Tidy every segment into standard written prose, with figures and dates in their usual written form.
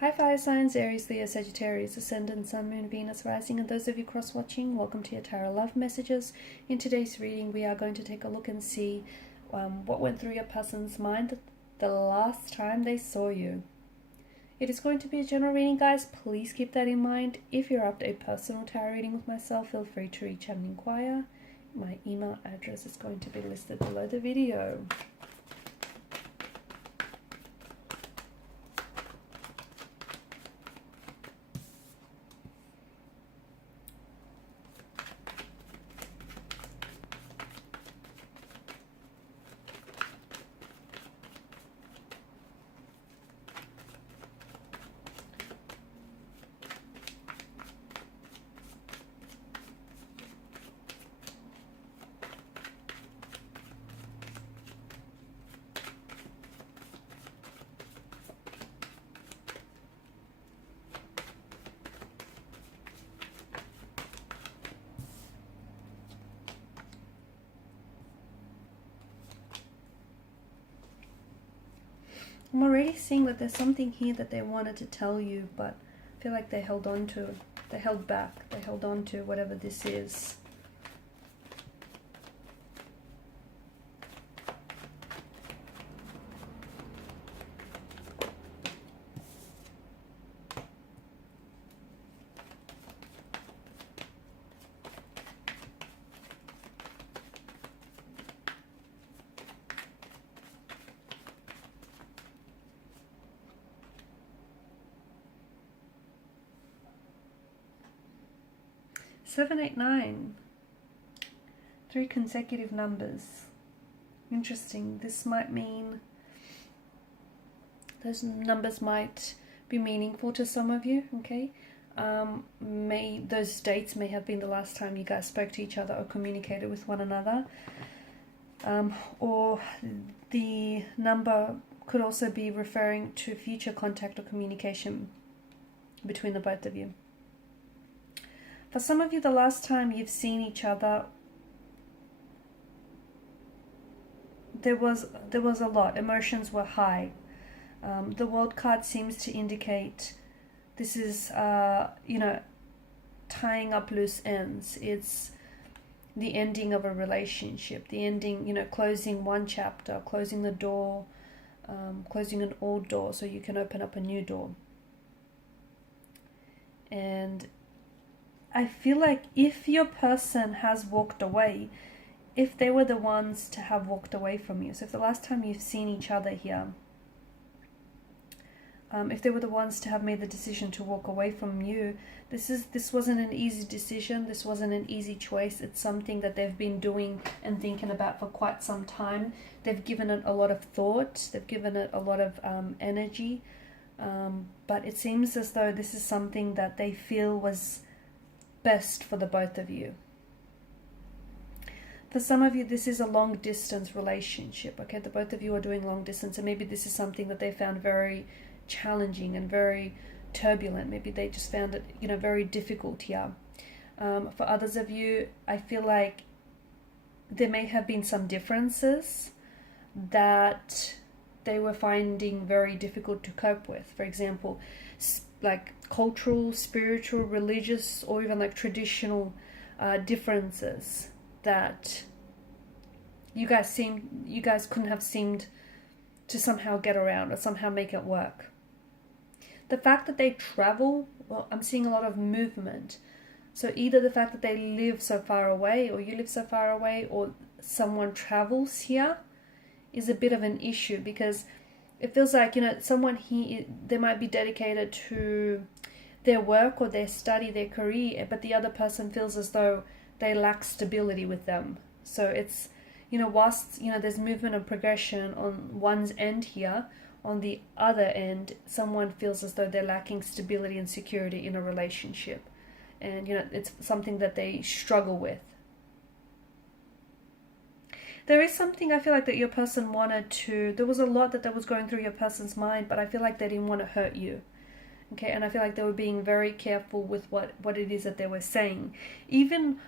Hi fire signs, Aries, Leo, Sagittarius, Ascendant, Sun, Moon, Venus, Rising, and those of you cross-watching, welcome to your Tarot Love Messages. In today's reading, we are going to take a look and see what went through your person's mind the last time they saw you. It is going to be a general reading, guys. Please keep that in mind. If you're after a personal tarot reading with myself, feel free to reach out and inquire. My email address is going to be listed below the video. I'm already seeing that there's something here that they wanted to tell you, but I feel like they held on to, they held back, they held on to whatever this is. Seven, eight, nine. 3 consecutive numbers. Interesting. This might mean those numbers might be meaningful to some of you, okay? Those dates may have been the last time you guys spoke to each other or communicated with one another. Or the number could also be referring to future contact or communication between the both of you. For some of you, the last time you've seen each other, there was a lot. Emotions were high. The World card seems to indicate this is, tying up loose ends. It's the ending of a relationship, the ending, closing one chapter, closing the door, closing an old door so you can open up a new door. And I feel like if your person has walked away, if they were the ones to have walked away from you, so if the last time you've seen each other here, if they were the ones to have made the decision to walk away from you, this wasn't an easy decision, this wasn't an easy choice. It's something that they've been doing and thinking about for quite some time. They've given it a lot of thought, they've given it a lot of energy, but it seems as though this is something that they feel was best for the both of you. For some of you, this is a long distance relationship, okay? The both of you are doing long distance, and maybe this is something that they found very challenging and very turbulent. Maybe they just found it, very difficult here. For others of you, I feel like there may have been some differences that they were finding very difficult to cope with. For example, like cultural, spiritual, religious, or even like traditional differences that you guys couldn't have seemed to somehow get around or somehow make it work. The fact that they travel, well, I'm seeing a lot of movement. So either the fact that they live so far away, or you live so far away, or someone travels here is a bit of an issue, because it feels like, someone here, they might be dedicated to their work or their study, their career, but the other person feels as though they lack stability with them. So it's, whilst, there's movement and progression on one's end here, on the other end, someone feels as though they're lacking stability and security in a relationship. And, it's something that they struggle with. There is something I feel like that your person wanted to, there was a lot that was going through your person's mind, but I feel like they didn't want to hurt you. Okay, and I feel like they were being very careful with what it is that they were saying. Even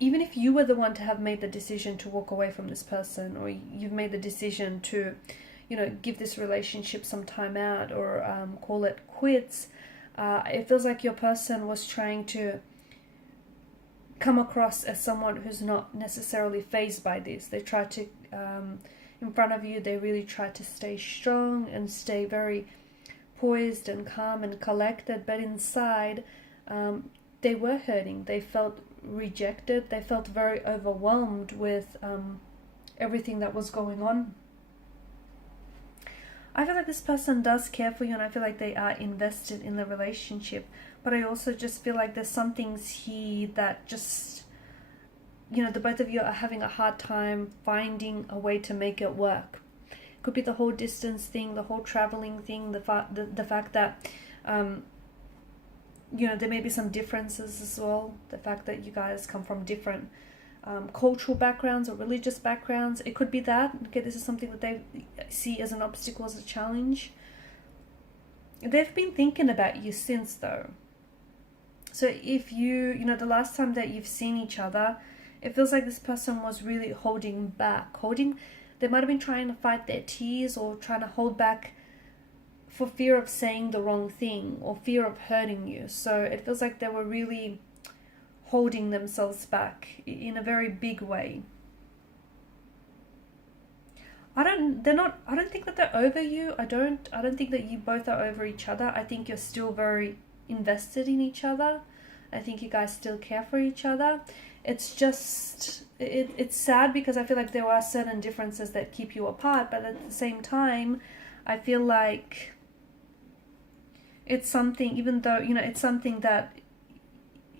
if you were the one to have made the decision to walk away from this person, or you've made the decision to, you know, give this relationship some time out, or call it quits. It feels like your person was trying to come across as someone who's not necessarily fazed by this. They try to, in front of you, they really try to stay strong and stay very poised and calm and collected, but inside they were hurting. They felt rejected. They felt very overwhelmed with everything that was going on. I feel like this person does care for you, and I feel like they are invested in the relationship, but I also just feel like there's some things here that just, you know, the both of you are having a hard time finding a way to make it work. Could be the whole distance thing, the whole traveling thing, the fact that you know, there may be some differences as well. The fact that you guys come from different cultural backgrounds or religious backgrounds. It could be that. Okay, this is something that they see as an obstacle, as a challenge. They've been thinking about you since, though. So if you know, the last time that you've seen each other, it feels like this person was really holding back. They might have been trying to fight their tears, or trying to hold back for fear of saying the wrong thing, or fear of hurting you. So it feels like they were really holding themselves back in a very big way. I don't think that they're over you. I don't think that you both are over each other. I think you're still very invested in each other. I think you guys still care for each other. It's just, it's sad because I feel like there are certain differences that keep you apart, but at the same time, I feel like it's something, even though, you know, it's something that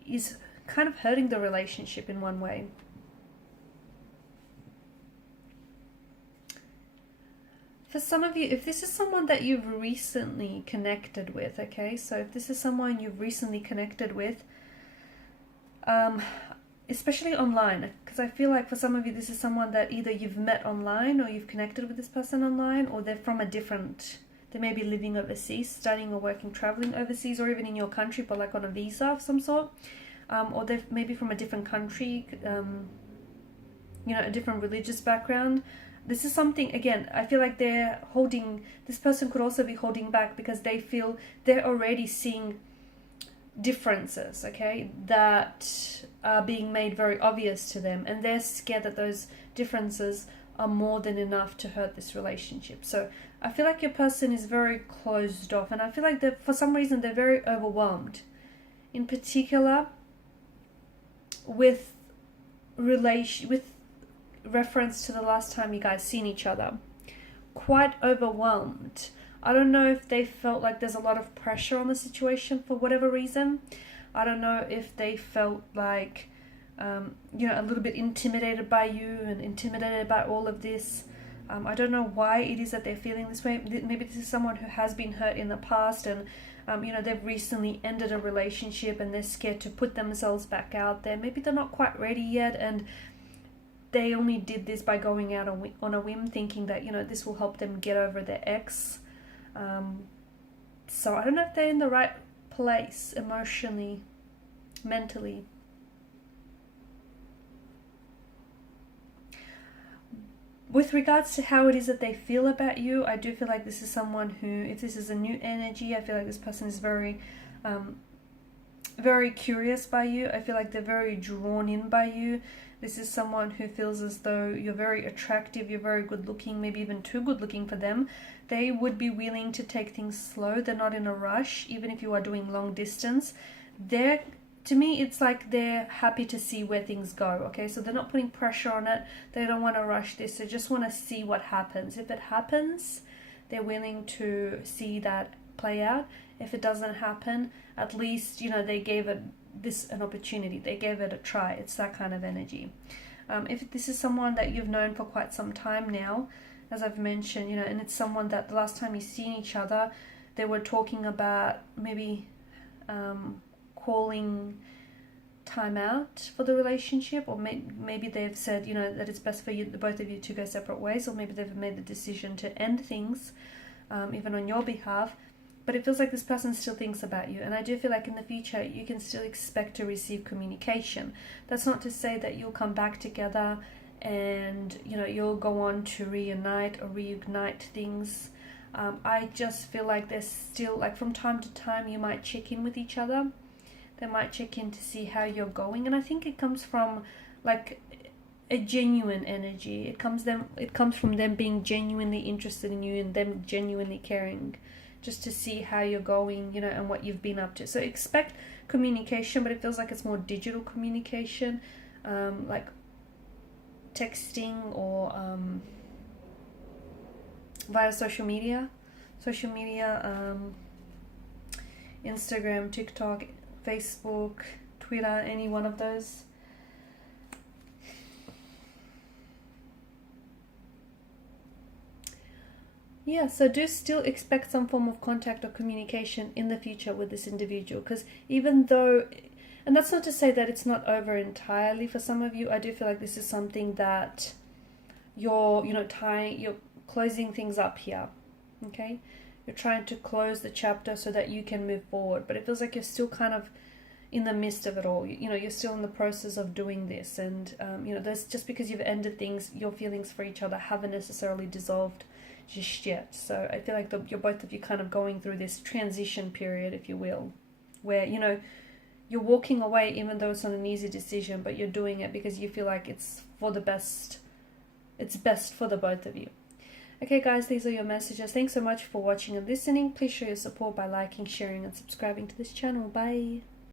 is kind of hurting the relationship in one way. For some of you, if this is someone that you've recently connected with, okay, so if this is someone you've recently connected with, especially online, because I feel like for some of you, this is someone that either you've met online, or you've connected with this person online, or they're from a different, they may be living overseas, studying or working, traveling overseas, or even in your country, but like on a visa of some sort. Or they're maybe from a different country, you know, a different religious background. This is something, again, I feel like this person could also be holding back because they feel they're already seeing differences, okay, that are being made very obvious to them, and they're scared that those differences are more than enough to hurt this relationship. So I feel like your person is very closed off, and I feel like that for some reason they're very overwhelmed, in particular with reference to the last time you guys seen each other. Quite overwhelmed. I don't know if they felt like there's a lot of pressure on the situation for whatever reason. I don't know if they felt like you know, a little bit intimidated by you and intimidated by all of this. I don't know why it is that they're feeling this way. Maybe this is someone who has been hurt in the past, and you know, they've recently ended a relationship and they're scared to put themselves back out there. Maybe they're not quite ready yet, and they only did this by going out on a whim, thinking that, you know, this will help them get over their ex. So I don't know if they're in the right place emotionally, mentally. With regards to how it is that they feel about you, I do feel like this is someone who, if this is a new energy, I feel like this person is very, very curious by you. I feel like they're very drawn in by you. This is someone who feels as though you're very attractive, you're very good looking, maybe even too good looking for them. They would be willing to take things slow. They're not in a rush, even if you are doing long distance. To me, it's like they're happy to see where things go, okay? So they're not putting pressure on it. They don't want to rush this. They just want to see what happens. If it happens, they're willing to see that play out. If it doesn't happen, at least, you know, they gave this an opportunity. They gave it a try. It's that kind of energy. If this is someone that you've known for quite some time now, as I've mentioned, you know, and it's someone that the last time you've seen each other, they were talking about maybe calling time out for the relationship, or maybe they've said, you know, that it's best for you, the both of you, to go separate ways, or maybe they've made the decision to end things, even on your behalf. But it feels like this person still thinks about you, and I do feel like in the future you can still expect to receive communication. That's not to say that you'll come back together and you know, you'll go on to reunite or reignite things. I just feel like there's still, like, from time to time you might check in with each other. They might check in to see how you're going, and I think it comes from like a genuine energy. It comes from them being genuinely interested in you and them genuinely caring, just to see how you're going, you know, and what you've been up to. So expect communication, but it feels like it's more digital communication, like texting or via social media, Instagram, TikTok, Facebook, Twitter, any one of those. Yeah, so do still expect some form of contact or communication in the future with this individual, because even though, and that's not to say that it's not over entirely for some of you, I do feel like this is something that you're, you know, you're closing things up here, okay? You're trying to close the chapter so that you can move forward, but it feels like you're still kind of in the midst of it all. You know, you're still in the process of doing this, and you know, there's, just because you've ended things, your feelings for each other haven't necessarily dissolved just yet. So I feel like you're both of you kind of going through this transition period, if you will, where, you know, you're walking away even though it's not an easy decision, but you're doing it because you feel like it's for the best. It's best for the both of you. Okay guys, these are your messages. Thanks so much for watching and listening. Please show your support by liking, sharing and subscribing to this channel. Bye.